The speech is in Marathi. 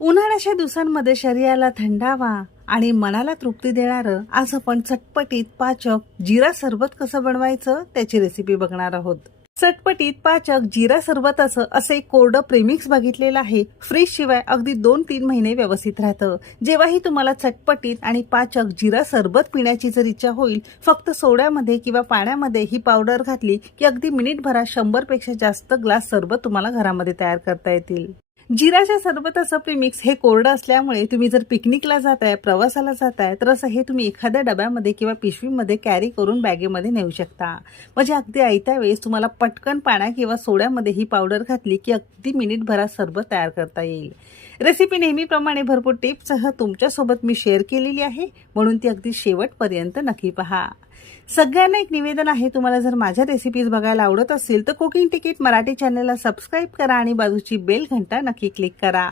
उन्हाळ्याच्या दिवसांमध्ये शरीराला थंडावा आणि मनाला तृप्ती देणारं आज आपण चटपटीत पाचक जिरा सरबत कसं बनवायचं त्याची रेसिपी बघणार आहोत। चटपटीत पाचक जिरा सरबताचं असं एक कोरडं प्रेमिक्स बघितलेलं आहे। फ्रीज शिवाय अगदी 2-3 महिने व्यवस्थित राहतं। जेव्हाही तुम्हाला चटपटीत आणि पाचक जिरा सरबत पिण्याची जर इच्छा होईल, फक्त सोड्यामध्ये किंवा पाण्यामध्ये ही पावडर घातली की अगदी मिनिटभरात 100 पेक्षा जास्त ग्लास सरबत तुम्हाला घरामध्ये तयार करता येतील। जिराच्या सरबताचं प्रीमिक्स हे कोरडं असल्यामुळे तुम्ही जर पिकनिकला जाताय, प्रवासाला जाताय तर असं हे तुम्ही एखाद्या डब्यामध्ये किंवा पिशवीमध्ये कॅरी करून बॅगेमध्ये नेऊ शकता। म्हणजे अगदी आयत्या वेळेस तुम्हाला पटकन पाण्या किंवा सोड्यामध्ये ही पावडर घातली की अगदी मिनिटभरात सरबत तयार करता येईल। रेसिपी नेहमीप्रमाणे भरपूर टिप्ससह तुमच्यासोबत मी शेअर केलेली आहे, म्हणून ती अगदी शेवटपर्यंत नक्की पहा। सगळ्यांना एक निवेदन आहे, तुम्हाला जर माझ्या रेसिपीज बघायला आवडत असतील तर कुकिंग तिकीट मराठी चॅनलला सबस्क्राइब करा आणि बाजूची बेल घंटा नक्की क्लिक करा।